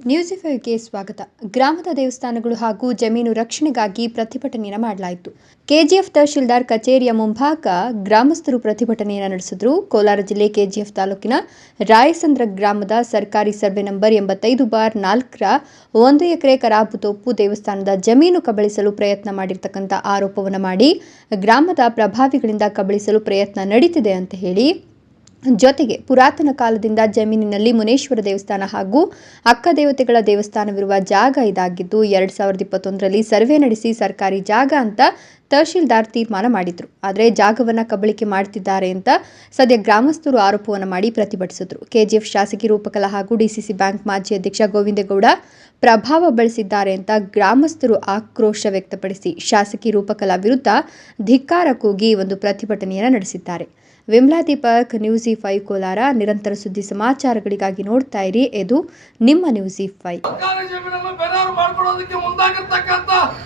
News ಎಫ್ಎಂಗೆ ಸ್ವಾಗತ. ಗ್ರಾಮದ ದೇವಸ್ಥಾನಗಳು ಹಾಗೂ ಜಮೀನು ರಕ್ಷಣೆಗಾಗಿ ಪ್ರತಿಭಟನೆಯನ್ನು ಮಾಡಲಾಯಿತು. ಕೆಜಿಎಫ್ ತಹಶೀಲ್ದಾರ್ ಕಚೇರಿಯ ಮುಂಭಾಗ ಗ್ರಾಮಸ್ಥರು ಪ್ರತಿಭಟನೆಯನ್ನು ನಡೆಸಿದ್ರು. ಕೋಲಾರ ಜಿಲ್ಲೆ ಕೆಜಿಎಫ್ ತಾಲೂಕಿನ ರಾಯಸಂದ್ರ ಗ್ರಾಮದ ಸರ್ಕಾರಿ ಸರ್ವೆ ನಂಬರ್ ಎಂಬತ್ತೈದು ಬಾರ್ ನಾಲ್ಕರ ಒಂದು ಎಕರೆ ಕರಾಬುತೋಪು ದೇವಸ್ಥಾನದ ಜಮೀನು ಕಬಳಿಸಲು ಪ್ರಯತ್ನ ಮಾಡಿರ್ತಕ್ಕಂಥ ಆರೋಪವನ್ನು ಮಾಡಿ ಗ್ರಾಮದ ಪ್ರಭಾವಿಗಳಿಂದ ಕಬಳಿಸಲು ಪ್ರಯತ್ನ ನಡೀತಿದೆ ಅಂತ ಹೇಳಿ ಜೊತೆಗೆ ಪುರಾತನ ಕಾಲದಿಂದ ಜಮೀನಿನಲ್ಲಿ ಮುನೇಶ್ವರ ದೇವಸ್ಥಾನ ಹಾಗೂ ಅಕ್ಕ ದೇವತೆಗಳ ದೇವಸ್ಥಾನವಿರುವ ಜಾಗ ಇದಾಗಿದ್ದು, ಎರಡ್ ಸಾವಿರದ ಇಪ್ಪತ್ತೊಂದರಲ್ಲಿ ಸರ್ವೆ ನಡೆಸಿ ಸರ್ಕಾರಿ ಜಾಗ ಅಂತ ತಹಶೀಲ್ದಾರ್ ತೀರ್ಮಾನ ಮಾಡಿದ್ರು. ಆದರೆ ಜಾಗವನ್ನ ಕಬಳಿಕೆ ಮಾಡ್ತಿದ್ದಾರೆ ಅಂತ ಸದ್ಯ ಗ್ರಾಮಸ್ಥರು ಆರೋಪವನ್ನು ಮಾಡಿ ಪ್ರತಿಭಟಿಸಿದ್ರು. ಕೆಜಿಎಫ್ ಶಾಸಕಿ ರೂಪಕಲಾ ಹಾಗೂ ಡಿಸಿಸಿ ಬ್ಯಾಂಕ್ ಮಾಜಿ ಅಧ್ಯಕ್ಷ ಗೋವಿಂದೇಗೌಡ ಪ್ರಭಾವ ಬಳಸಿದ್ದಾರೆ ಅಂತ ಗ್ರಾಮಸ್ಥರು ಆಕ್ರೋಶ ವ್ಯಕ್ತಪಡಿಸಿ ಶಾಸಕಿ ರೂಪಕಲಾ ವಿರುದ್ಧ ಧಿಕ್ಕಾರ ಕೂಗಿ ಒಂದು ಪ್ರತಿಭಟನೆಯನ್ನು ನಡೆಸಿದ್ದಾರೆ. Vimla Deepak news E five Kolar, ನಿರಂತರ ಸುದ್ದಿ ಸಮಾಚಾರಗಳಿಗಾಗಿ ನೋಡ್ತಾ ಇರಿ. ಇದು ನಿಮ್ಮ ನ್ಯೂಸ್ ಫೈವ್.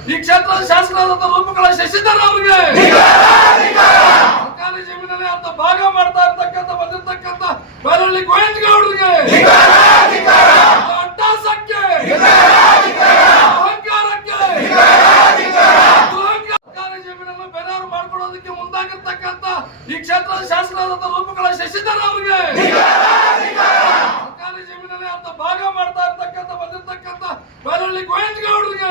ಈ ಕ್ಷೇತ್ರದ ಶಾಸಕರಾದಂತಹ ರೂಪಕಲಾ ಶಶಿಧರ್ ಅವರಿಗೆ ಸರ್ಕಾರಿ ಜಮೀನಲ್ಲಿ ಅಂತ ಭಾಗ ಮಾಡ್ತಾ ಇರ್ತಕ್ಕಂಥ ಬಂದಿರ್ತಕ್ಕಂಥ ಬೇರಳ್ಳಿ ಗೋವಿಂದಗೌಡರಿಗೆ ಅಟ್ಟಾಸಕ್ಕೆ ಅಹಂಕಾರಕ್ಕೆ ದುರಹಂಕಾರ- ಸರ್ಕಾರಿ ಜಮೀನನ್ನು ಬೇರೆಯವರು ಮಾಡ್ಕೊಳ್ಳೋದಕ್ಕೆ ಮುಂದಾಗಿರ್ತಕ್ಕಂಥ ಈ ಕ್ಷೇತ್ರದ ಶಾಸಕರಾದಂತ ರೂಪಕಲಾ ಶಶಿಧರ್ ಅವರಿಗೆ. ಸರ್ಕಾರಿ ಜಮೀನಲ್ಲಿ ಅಂತ ಭಾಗ ಮಾಡ್ತಾ ಇರ್ತಕ್ಕಂಥ, ಬಂದಿರ್ತಕ್ಕಂಥ ಬೇರಳ್ಳಿ ಗೋವಿಂದಗೌಡರಿಗೆ